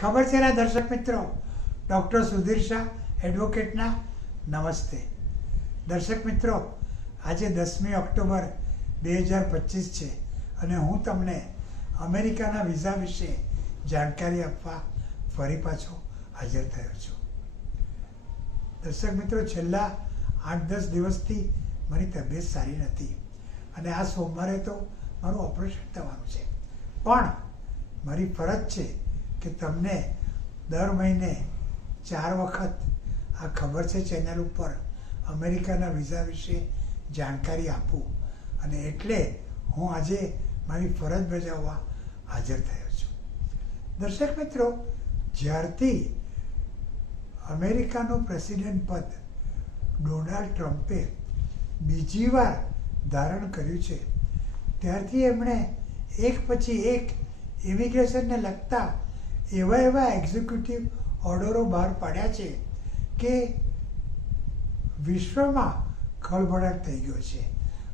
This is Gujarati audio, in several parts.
ખબર છે ના દર્શક મિત્રો? ડૉક્ટર સુધીર શાહ, એડવોકેટના નમસ્તે. દર્શક મિત્રો, આજે દસમી ઓક્ટોબર બે હજાર પચીસ છે અને હું તમને અમેરિકાના વિઝા વિશે જાણકારી આપવા ફરી પાછો હાજર થયો છું. દર્શક મિત્રો, છેલ્લા આઠ દસ દિવસથી મારી તબિયત સારી નથી અને આ સોમવારે તો મારું ઓપરેશન થવાનું છે. પણ મારી ફરજ છે કે તમને દર મહિને ચાર વખત, આ ખબર છે ચેનલ ઉપર, અમેરિકાના વિઝા વિશે જાણકારી આપું. અને એટલે હું આજે મારી ફરજ બજાવવા હાજર થયો છું. દર્શક મિત્રો, જ્યારથી અમેરિકાનું પ્રેસિડેન્ટ પદ ડોનાલ્ડ ટ્રમ્પે બીજી વાર ધારણ કર્યું છે, ત્યારથી એમણે એક પછી એક ઇમિગ્રેશનને લગતા એવા એવા એક્ઝિક્યુટિવ ઓર્ડરો બહાર પાડ્યા છે કે વિશ્વમાં ખળભળાટ થઈ ગયો છે.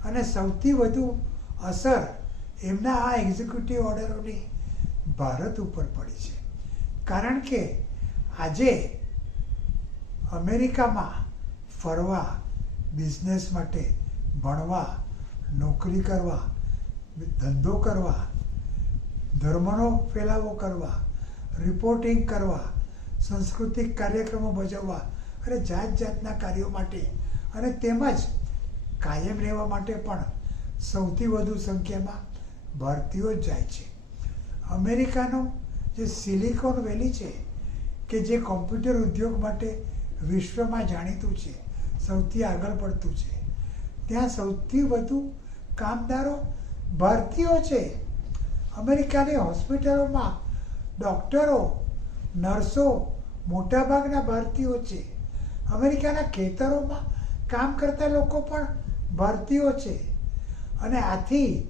અને સૌથી વધુ અસર એમના આ એક્ઝિક્યુટિવ ઓર્ડરોની ભારત ઉપર પડી છે. કારણ કે આજે અમેરિકામાં ફરવા બિઝનેસ માટે ભણવા, નોકરી કરવા, ધંધો કરવા, ધર્મનો ફેલાવો કરવા રિપોર્ટિંગ કરવા, સાંસ્કૃતિક કાર્યક્રમો ભજવવા અને જાત જાતના કાર્યો માટે અને તેમજ કાયમ રહેવા માટે પણ સૌથી વધુ સંખ્યામાં ભારતીયો જ જાય છે. અમેરિકાનો જે સિલિકોન વેલી છે, કે જે કોમ્પ્યુટર ઉદ્યોગ માટે વિશ્વમાં જાણીતું છે, સૌથી આગળ પડતું છે, ત્યાં સૌથી વધુ કામદારો ભારતીયો છે. અમેરિકાની હોસ્પિટલોમાં ડૉક્ટરો, નર્સો, મોટાભાગના ભારતીયો છે. અમેરિકાના ખેતરોમાં કામ કરતા લોકો પણ ભારતીયો છે. અને આથી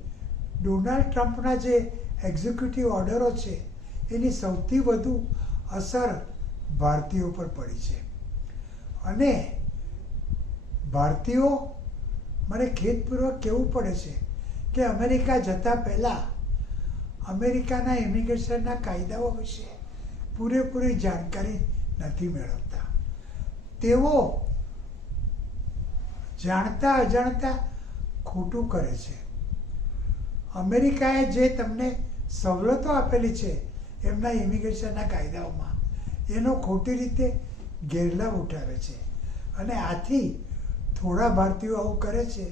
ડોનાલ્ડ ટ્રમ્પના જે એક્ઝિક્યુટિવ ઓર્ડરો છે, એની સૌથી વધુ અસર ભારતીયો પર પડી છે. અને ભારતીયો, મને ખેદપૂર્વક કહેવું પડે છે કે અમેરિકા જતાં પહેલાં અમેરિકાના ઇમિગ્રેશનના કાયદાઓ વિશે પૂરેપૂરી જાણકારી નથી મેળવતા. તેઓ જાણતા અજાણતા ખોટું કરે છે. અમેરિકાએ જે તમને સવલતો આપેલી છે એમના ઇમિગ્રેશનના કાયદાઓમાં, એનો ખોટી રીતે ગેરલાભ ઉઠાવે છે. અને આથી થોડા ભારતીયો આવું કરે છે,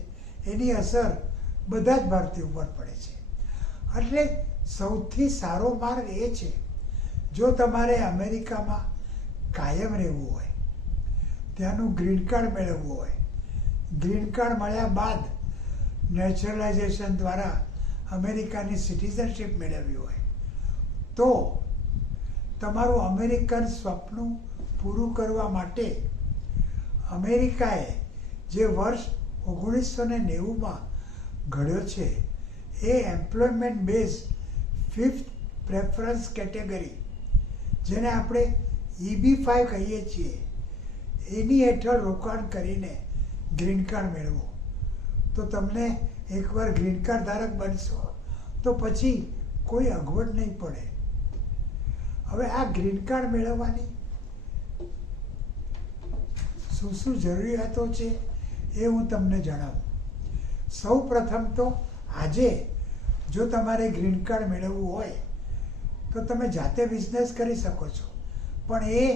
એની અસર બધા જ ભારતીયો ઉપર પડે છે. એટલે સૌથી સારો માર્ગ એ છે, જો તમારે અમેરિકામાં કાયમ રહેવું હોય, ત્યાંનું ગ્રીન કાર્ડ મેળવવું હોય, ગ્રીન કાર્ડ મળ્યા બાદ નેચરલાઇઝેશન દ્વારા અમેરિકાની સિટીઝનશીપ મેળવવી હોય, તો તમારું અમેરિકન સ્વપ્ન પૂરું કરવા માટે અમેરિકાએ જે વર્ષ ઓગણીસો ને નેવુંમાં ઘડ્યો છે, એ employment base fifth preference category જેને આપણે ઈબી ફાઇવ કહીએ છીએ. એની હેઠળ રોકાણ કરીને ગ્રીન કાર્ડ મેળવો. તો તમને એકવાર ગ્રીન કાર્ડ ધારક બનશો, તો પછી કોઈ અગવડ નહીં પડે. હવે આ ગ્રીન કાર્ડ મેળવવાની શું શું જરૂરિયાતો છે એ હું તમને જણાવું. સૌ પ્રથમ તો આજે જો તમારે ગ્રીન કાર્ડ મેળવવું હોય, તો તમે જાતે બિઝનેસ કરી શકો છો. પણ એ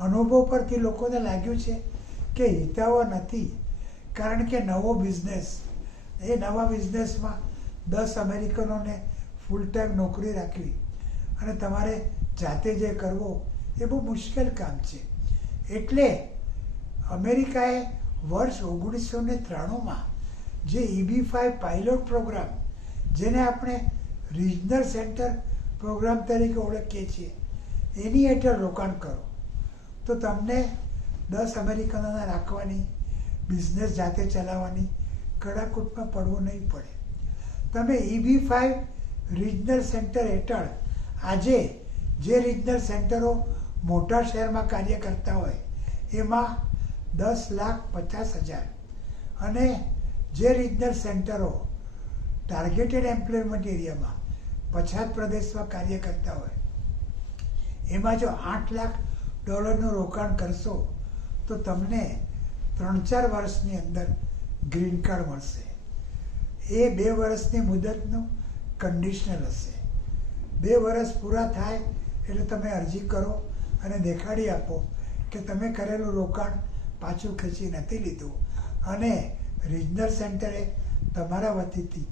અનુભવ પરથી લોકોને લાગ્યું છે કે હિતાવો નથી. કારણ કે નવો બિઝનેસ એ નવા બિઝનેસમાં દસ અમેરિકનોને ફૂલ ટાઈમ નોકરી રાખવી અને તમારે જાતે જે કરવો, એ બહુ મુશ્કેલ કામ છે. એટલે અમેરિકાએ વર્ષ ઓગણીસો ને ત્રાણુંમાં જે ઈબી ફાઇવ પાયલોટ પ્રોગ્રામ જેને આપણે રિજનલ સેન્ટર પ્રોગ્રામ તરીકે ઓળખીએ છીએ. એની હેઠળ રોકાણ કરો. તો તમને દસ અમેરિકનોને રાખવાની બિઝનેસ જાતે ચલાવવાની કડાકૂટમાં પડવું નહીં પડે. તમે ઈબી ફાઇવ રિજનલ સેન્ટર હેઠળ આજે જે રિજનલ સેન્ટરો મોટા શહેરમાં કાર્ય કરતા હોય, એમાં દસ લાખ પચાસ હજાર. અને જે રિજનલ સેન્ટરો ટાર્ગેટેડ એમ્પ્લોયમેન્ટ એરિયામાં પછાત પ્રદેશમાં કાર્ય કરતા હોય. એમાં જો આઠ લાખ ડોલરનું રોકાણ કરશો, તો તમને ત્રણ ચાર વર્ષની અંદર ગ્રીન કાર્ડ મળશે. એ બે વર્ષની મુદતનું કન્ડિશનલ હશે. બે વર્ષ પૂરા થાય એટલે તમે અરજી કરો અને દેખાડી આપો કે તમે કરેલું રોકાણ પાછું ખેંચી નથી લીધું. અને રિજનલ સેન્ટરે તમારા વતીથી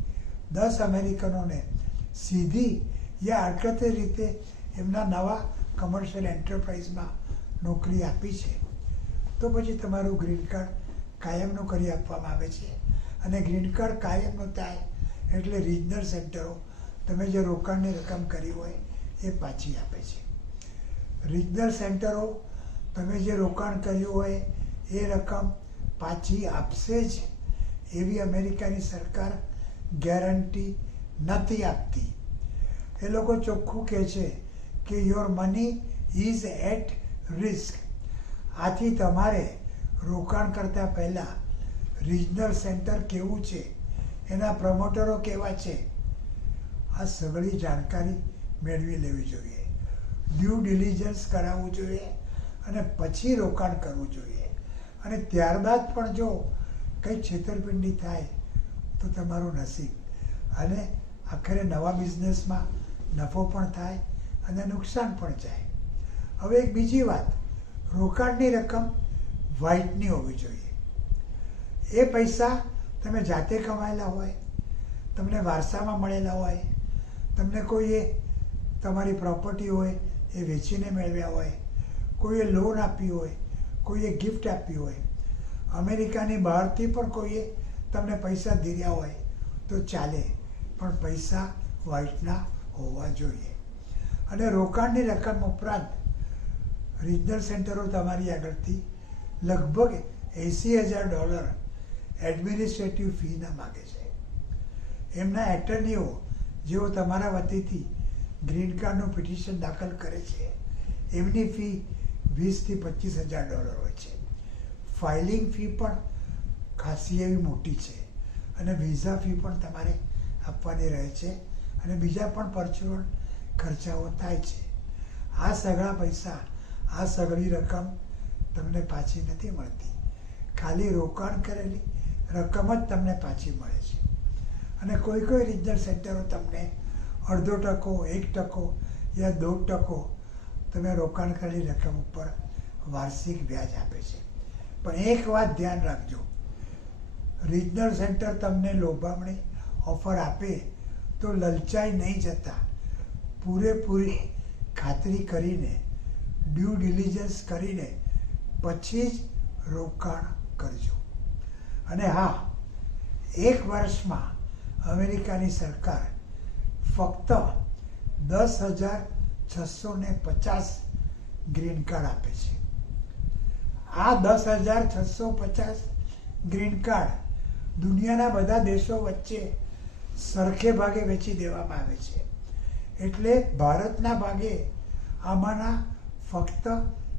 દસ અમેરિકનોને સીધી યા હરકતે રીતે એમના નવા કમર્શિયલ એન્ટરપ્રાઇઝમાં નોકરી આપી છે. તો પછી તમારું ગ્રીન કાર્ડ કાયમનું કરી આપવામાં આવે છે. અને ગ્રીન કાર્ડ કાયમનું થાય એટલે રિજનલ સેન્ટરો તમે જે રોકાણની રકમ કરી હોય એ પાછી આપે છે. રિજનલ સેન્ટરો તમે જે રોકાણ કર્યું હોય એ રકમ પાછી આપશે જ એવી અમેરિકાની સરકાર ગેરંટી નથી આપતી. એ લોકો ચોખ્ખું કહે છે કે your money is at risk આથી તમારે રોકાણ કરતાં પહેલાં રિજનલ સેન્ટર કેવું છે, એના પ્રમોટરો કેવા છે, આ સઘળી જાણકારી મેળવી લેવી જોઈએ. ડ્યુ ડિલિજન્સ કરાવવું જોઈએ અને પછી રોકાણ કરવું જોઈએ. અને ત્યારબાદ પણ જો કંઈ છેતરપિંડી થાય તો તમારું નસીબ. અને આખરે નવા બિઝનેસમાં નફો પણ થાય અને નુકસાન પણ જાય. હવે એક બીજી વાત, રોકાણની રકમ વ્હાઇટની હોવી જોઈએ. એ પૈસા તમે જાતે કમાયેલા હોય, તમને વારસામાં મળેલા હોય, તમને કોઈએ તમારી પ્રોપર્ટી હોય એ વેચીને મેળવ્યા હોય, કોઈએ લોન આપી હોય, કોઈએ ગિફ્ટ આપી હોય, અમેરિકાની બહારથી પણ કોઈએ તમને પૈસા ધીર્યા હોય તો ચાલે, પણ પૈસા વ્હાઇટના હોવા જોઈએ. અને રોકાણની રકમ ઉપરાંત રિજનલ સેન્ટરો તમારી આગળથી લગભગ એંસી હજાર ડોલર એડમિનિસ્ટ્રેટિવ ફીના માગે છે. એમના એટર્નીઓ જેઓ તમારા વતીથી ગ્રીન કાર્ડનું પિટિશન દાખલ કરે છે, એમની ફી વીસથી પચીસ હજાર ડોલર હોય છે. ફાઇલિંગ ફી પણ ખાસી એવી મોટી છે. અને વિઝા ફી પણ તમારે આપવાની રહે છે. અને બીજા પણ પરચુરણ ખર્ચાઓ થાય છે. આ સગળા પૈસા, આ સગળી રકમ તમને પાછી નથી મળતી. ખાલી રોકાણ કરેલી રકમ જ તમને પાછી મળે છે. અને કોઈ કોઈ રિજનલ સેન્ટરો તમને અડધો ટકો, એક ટકો યા દોઢ ટકો તમે રોકાણ કરેલી રકમ ઉપર વાર્ષિક વ્યાજ આપે છે. પણ એક વાત ધ્યાન રાખજો. રિજનલ સેન્ટર તમને લોભામણી ઓફર આપે તો લલચાઈ નહીં જતા. પૂરેપૂરી ખાતરી કરીને ડ્યુ ડિલિજન્સ કરીને પછી જ રોકાણ કરજો. અને હા, એક વર્ષમાં અમેરિકાની સરકાર ફક્ત દસ હજાર છસો ને પચાસ ગ્રીન કાર્ડ આપે છે. આ દસ હજાર છસો પચાસ ગ્રીન કાર્ડ દુનિયાના બધા દેશો વચ્ચે સરખે ભાગે વેચી દેવામાં આવે છે. એટલે ભારતના ભાગે આમાંના ફક્ત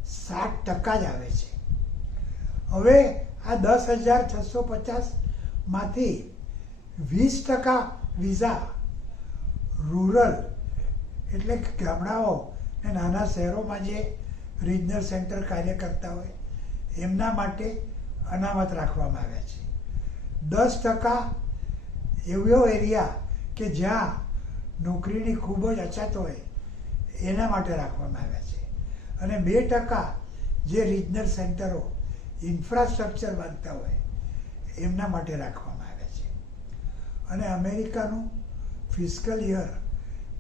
સાત ટકા જ આવે છે. હવે આ દસ હજાર છસો પચાસમાંથી વીસ ટકા વિઝા રૂરલ એટલે ગામડાઓ ને નાના શહેરોમાં જે રિજનલ સેન્ટર કાર્ય કરતા હોય, એમના માટે અનામત રાખવામાં આવ્યા છે. દસ ટકા એવો એરિયા કે જ્યાં નોકરીની ખૂબ જ અછત હોય, એના માટે રાખવામાં આવ્યા છે. અને બે ટકા જે રિજનલ સેન્ટરો ઇન્ફ્રાસ્ટ્રક્ચર બાંધતા હોય, એમના માટે રાખવામાં આવ્યા છે. અને અમેરિકાનું ફિસ્કલ યર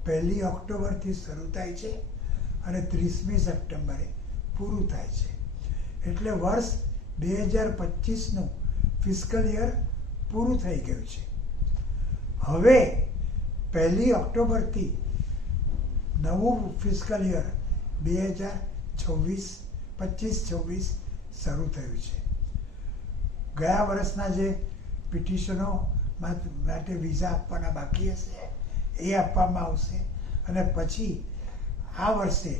પહેલી ઓક્ટોબરથી શરૂ થાય છે અને ત્રીસમી સપ્ટેમ્બરે પૂરું થાય છે. એટલે વર્ષ બે હજાર પચીસનું ફિસ્કલ યર પૂરું થઈ ગયું છે. હવે પહેલી ઓક્ટોબરથી નવું ફિઝિકલ યર બે હજાર છવ્વીસ, પચીસ છવ્વીસ શરૂ થયું છે. ગયા વર્ષના જે પિટિશનો માટે વિઝા આપવાના બાકી હશે, એ આપવામાં આવશે અને પછી આ વર્ષે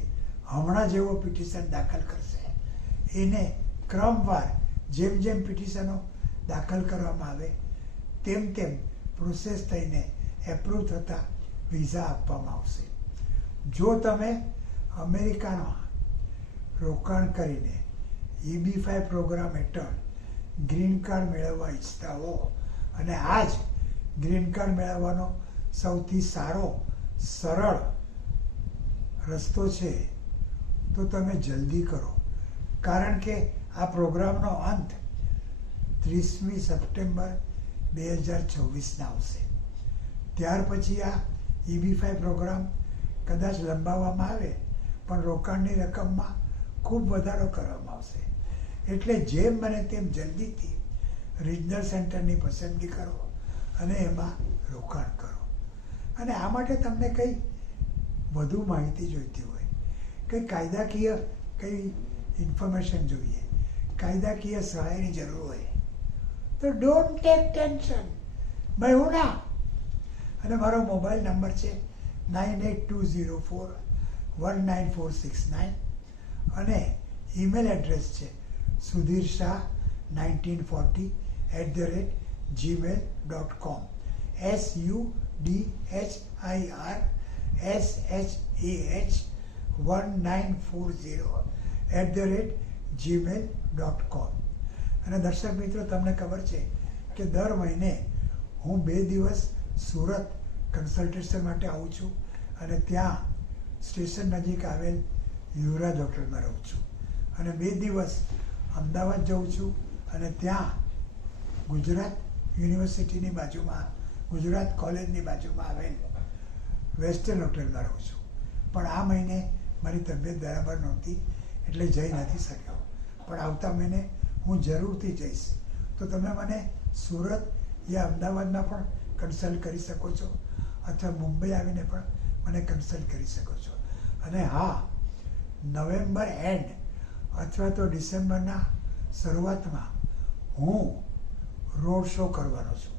હમણાં જેવો પિટિશન દાખલ કરશે. એને ક્રમવાર જેમ જેમ પિટિશનો દાખલ કરવામાં આવે તેમ તેમ પ્રોસેસ થઈને એપ્રુવ થતાં વિઝા આપવામાં આવશે. જો તમે અમેરિકામાં રોકાણ કરીને ઈબી ફાઈવ પ્રોગ્રામ હેઠળ ગ્રીન કાર્ડ મેળવવા ઈચ્છતા હો અને આ જ ગ્રીન કાર્ડ મેળવવાનો સૌથી સારો, સરળ રસ્તો છે, તો તમે જલ્દી કરો. કારણ કે આ પ્રોગ્રામનો અંત ત્રીસમી સપ્ટેમ્બર બે હજાર છવ્વીસના આવશે. ત્યાર પછી આ ઈબી ફાઈ પ્રોગ્રામ કદાચ લંબાવવામાં આવે, પણ રોકાણની રકમમાં ખૂબ વધારો કરવામાં આવશે. એટલે જેમ બને તેમ જલ્દીથી રિજનલ સેન્ટરની પસંદગી કરો અને એમાં રોકાણ કરો. અને આ માટે તમને કંઈ વધુ માહિતી જોઈતી હોય, કંઈ કાયદાકીય કંઈ ઇન્ફોર્મેશન જોઈએ, કાયદાકીય સહાયની જરૂર હોય તો ડોન્ટ ટેક ટેન્શન ભાઈ, હું ના? અને મારો મોબાઈલ નંબર છે nine eight two zero four one nine four six nine અને ઈમેલ એડ્રેસ છે Sudhir Shah nineteen forty at the rate Gmail dot com S U D H I R S H A H one nine four zero at the rate Gmail dot com અને દર્શક મિત્રો, તમને ખબર છે કે દર મહિને હું બે દિવસ સુરત કન્સલ્ટેશન માટે આવું છું અને ત્યાં સ્ટેશન નજીક આવેલ યુવરાજ હોટલમાં રહું છું. અને બે દિવસ અમદાવાદ જઉં છું અને ત્યાં ગુજરાત યુનિવર્સિટીની બાજુમાં, ગુજરાત કોલેજની બાજુમાં આવેલ વેસ્ટર્ન હોટલમાં રહું છું. પણ આ મહિને મારી તબિયત બરાબર નહોતી, એટલે જઈ નથી શક્યો. પણ આવતા મહિને હું જરૂરથી જઈશ. તો તમે મને સુરત યા અમદાવાદમાં પણ કન્સલ્ટ કરી શકો છો અથવા મુંબઈ આવીને પણ મને કન્સલ્ટ કરી શકો છો. અને હા, નવેમ્બર એન્ડ અથવા તો ડિસેમ્બરના શરૂઆતમાં હું રોડ શો કરવાનો છું.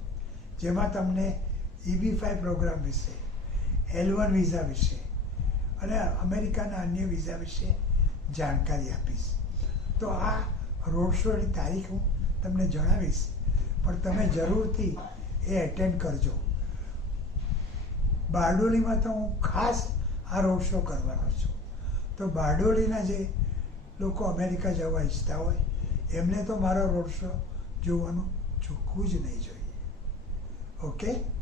જેમાં તમને ઈબી ફાઈવ પ્રોગ્રામ વિશે એલ વન વિઝા વિશે અને અમેરિકાના અન્ય વિઝા વિશે જાણકારી આપીશ. તો આ રોડ શોની તારીખ હું તમને જણાવીશ. પણ તમે જરૂરથી એ એટેન્ડ કરજો. બારડોલીમાં તો હું ખાસ આ રોડ શો કરવાનો છું. તો બારડોલીના જે લોકો અમેરિકા જવા ઈચ્છતા હોય, એમને તો મારો રોડ શો જોવાનું ચૂકવું જ નહીં જોઈએ. ઓકે?